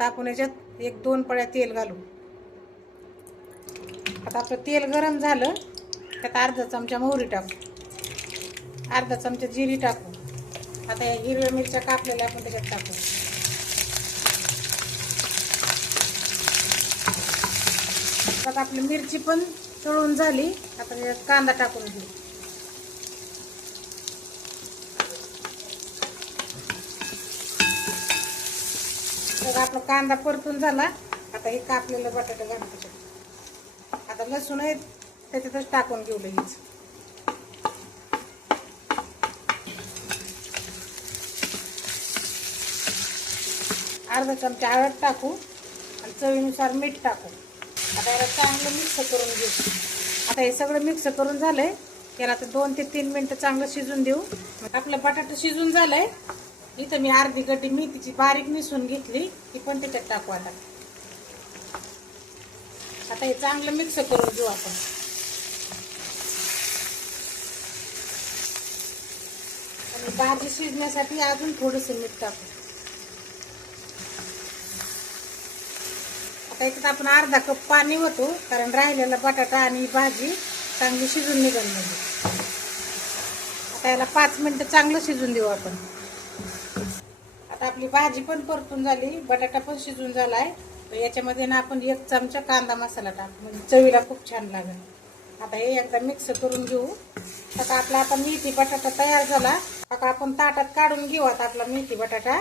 आता आपण याच्यात 1-2 पळ्या तेल घालू. आता आपलं तेल गरम झालं, त्यात अर्धा चमचा मोहरी टाकू, अर्धा चमचा जिरी टाकू. आता या हिरव्या मिरच्या कापलेल्या आपण त्याच्यात टाकू. आता आपली मिरची पण तळून झाली. आता त्याच्यात कांदा टाकून घेऊ. तर आपला कांदा परतून झाला. आता हे कापलेलं बटाटे घालू त्याच्यात. आता लसूण आहे त्याच्यातच टाकून घेऊ लगेच. अर्धा चमचा हळद टाकू आणि चवीनुसार मीठ टाकू. आता याला चांगलं मिक्स करून घेऊ. आता हे सगळं मिक्स करून झालंय. याला आता 2 ते 3 मिनिटं चांगलं शिजून देऊ. आपलं बटाटा शिजून झालंय. इथं मी अर्धी गड्डी मेथीची बारीक निसून घेतली, ती पण त्याच्यात टाकू. आता हे चांगलं मिक्स करून घेऊ आपण. आणि भाजी शिजण्यासाठी अजून थोडंसं मीठ टाकू. आता याच्यात आपण अर्धा कप पाणी होतो, कारण राहिलेला बटाटा आणि भाजी चांगली शिजून निघाल म्हणजे. आता याला 5 मिनिटं चांगलं शिजून देऊ आपण. आता आपली भाजी पण परतून झाली, बटाटा पण शिजून झालाय. तर याच्यामध्ये ना आपण 1 चमचा कांदा मसाला टाकू, म्हणजे चवीला खूप छान लागेल. आता हे एकदा मिक्स करून घेऊ. आता आपला मेथी बटाटा तयार झाला. आता आपण ताटात काढून घेऊ आता आपला मेथी बटाटा.